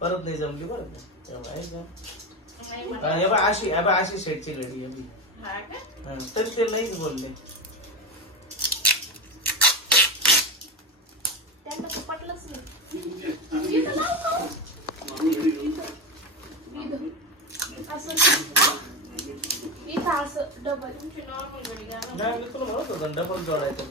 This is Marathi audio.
परत नाही जमली बरं का अशी शेटची लढी तरी ते नाहीच बोलले. डबल जोडायचं